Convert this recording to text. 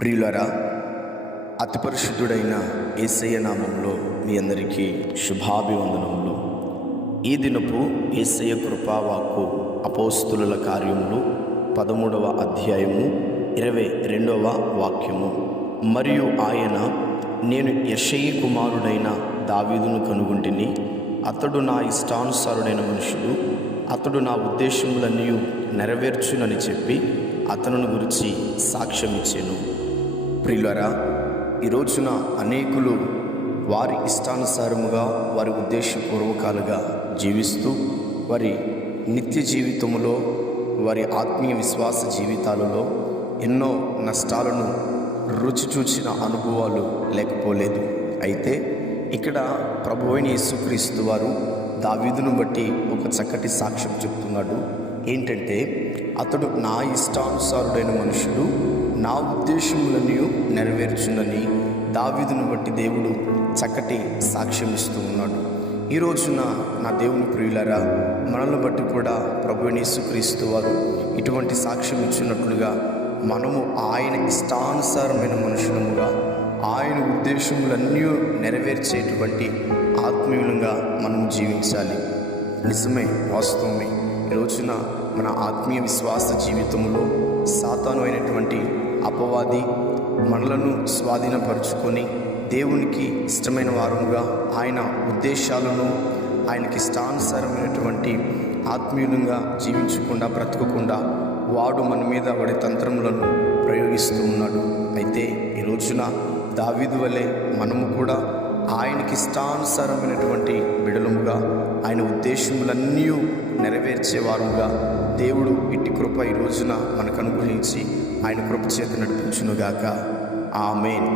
ప్రియులారా, అతి పరిశుద్ధుడైన యేసయ్య నామంలో మీ అందరికీ శుభాభివందనములు. ఈ దినపు యేసయ్య కృపావాక్కు అపోస్తులుల కార్యములు 13వ అధ్యాయము 22వ వాక్యము. మరియు ఆయన, నేను యెషయి కుమారుడైన దావీదును కనుగొంటిని. అతడు నా ఇష్టానుసారుడైన మనుషుడు, అతడు నా ఉద్దేశములన్నీ నెరవేర్చునని చెప్పి అతనును గురించి సాక్ష్యమిచ్చాను. ప్రియులారా, ఈ రోజున అనేకులు వారి ఇష్టానుసారముగా, వారి ఉద్దేశపూర్వకాలుగా జీవిస్తూ వారి నిత్య జీవితంలో, వారి ఆత్మీయ విశ్వాస జీవితాలలో ఎన్నో నష్టాలను రుచి చూచిన అనుభవాలు లేకపోలేదు. అయితే ఇక్కడ ప్రభువైన యేసుక్రీస్తు వారు దావీదును బట్టి ఒక చక్కటి సాక్ష్యం చెప్తున్నాడు. ఏంటంటే, అతడు నా ఇష్టానుసారుడైన మనుషుడు, నా ఉద్దేశములన్నీ నెరవేర్చునని దావీదును బట్టి దేవుడు చక్కటి సాక్ష్యం ఇస్తూ ఉన్నాడు. ఈ రోజున నా దేవుని ప్రియులారా, మనల్ని బట్టి కూడా ప్రభువైన యేసుక్రీస్తు వారు ఇటువంటి సాక్ష్యం ఇచ్చినట్లుగా మనము ఆయన ఇష్టానుసారమైన మనుషులముగా, ఆయన ఉద్దేశములన్నీ నెరవేర్చేటువంటి ఆత్మీయులుగా మనం జీవించాలి. నిజమే, వాస్తవమే. ఈ రోజున మన ఆత్మీయ విశ్వాస జీవితంలో సాతాను అయినటువంటి అపవాది మనలను స్వాధీనపరుచుకొని దేవునికి ఇష్టమైన వారముగా, ఆయన ఉద్దేశాలను, ఆయనకి ఇష్టానుసారమైనటువంటి ఆత్మీయులంగా జీవించకుండా, బ్రతకకుండా వాడు మన మీద వాడి తంత్రములను ప్రయోగిస్తూ ఉన్నాడు. అయితే ఈ రోజున దావీదు వలె మనము కూడా ఆయనకి ఇష్టానుసారమైనటువంటి బిడలముగా, ఆయన ఉద్దేశములన్నీ నెరవేర్చేవారుగా దేవుడు ఇట్టి కృప ఈ రోజున మనకు అనుగ్రహించి ఆయన కృప చేత నడిపించునుగాక. ఆమేన్.